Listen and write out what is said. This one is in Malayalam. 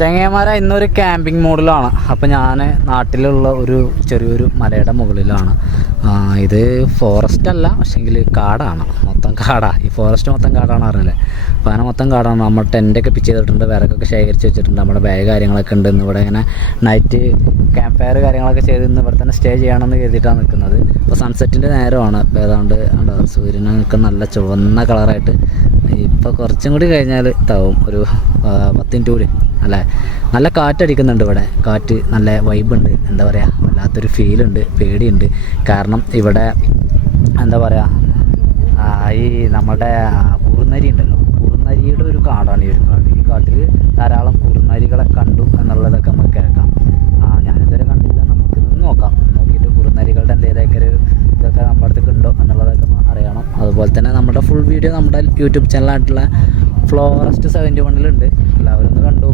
ചങ്ങന്മാരെ ഇന്നൊരു ക്യാമ്പിംഗ് മോഡിലാണ്. അപ്പോൾ ഞാൻ നാട്ടിലുള്ള ഒരു ചെറിയൊരു മലയുടെ മുകളിലാണ്. ഇത് ഫോറസ്റ്റ് അല്ല, പക്ഷേങ്കിൽ കാടാണ്, മൊത്തം കാടാണ്. ഈ ഫോറസ്റ്റ് മൊത്തം കാടാണ് അറിയില്ലേ. അപ്പോൾ അങ്ങനെ മൊത്തം കാടാണ്. നമ്മൾ ടെൻ്റൊക്കെ പിച്ച് ചെയ്തിട്ടുണ്ട്, വിറകൊക്കെ ശേഖരിച്ച് വെച്ചിട്ടുണ്ട്, നമ്മുടെ ബാഗ് കാര്യങ്ങളൊക്കെ ഉണ്ട്. ഇന്ന് ഇവിടെ ഇങ്ങനെ നൈറ്റ് ക്യാമ്പ് ഫയർ കാര്യങ്ങളൊക്കെ ചെയ്ത് ഇന്ന് ഇവിടെ തന്നെ സ്റ്റേ ചെയ്യണമെന്ന് കരുതിയിട്ടാണ് നിൽക്കുന്നത്. ഇപ്പോൾ സൺസെറ്റിൻ്റെ നേരമാണ്. ഇപ്പോൾ ഏതാണ്ട് സൂര്യനൊക്കെ നല്ല ചുവന്ന കളറായിട്ട് ഇപ്പോൾ കുറച്ചും കൂടി കഴിഞ്ഞാൽ ഇതാവും ഒരു 10 മിനിറ്റ് കൂടി. അല്ലേ, നല്ല കാറ്റടിക്കുന്നുണ്ട് ഇവിടെ. കാറ്റ് നല്ല വൈബുണ്ട്, എന്താ പറയുക, വല്ലാത്തൊരു ഫീലുണ്ട്. പേടിയുണ്ട്, കാരണം ഇവിടെ എന്താ പറയുക, ഈ നമ്മുടെ കുറുനരി ഉണ്ടല്ലോ, കുറുനരിയുടെ ഒരു കാടാണ് ഈ ഒരു കാട്. ഈ കാട്ടിൽ ധാരാളം കുറുനരികളെ കണ്ടു എന്നുള്ളതൊക്കെ നമുക്ക് കേൾക്കാം. ഞാനിതുവരെ കണ്ടില്ല, നമുക്ക് നിന്ന് നോക്കാം. നോക്കിയിട്ട് കുറുനരികളുടെ എന്തെങ്കിലുമൊക്കെ ഒരു ഇതൊക്കെ നമ്മുടെ അടുത്തേക്ക് ഉണ്ടോ എന്നുള്ളതൊക്കെ ഒന്ന് അറിയണം. അതുപോലെ തന്നെ നമ്മുടെ ഫുൾ വീഡിയോ നമ്മുടെ യൂട്യൂബ് ചാനലായിട്ടുള്ള ഫ്ലോറസ്റ്റ് 71 എല്ലാവരും ഒന്ന് കണ്ടു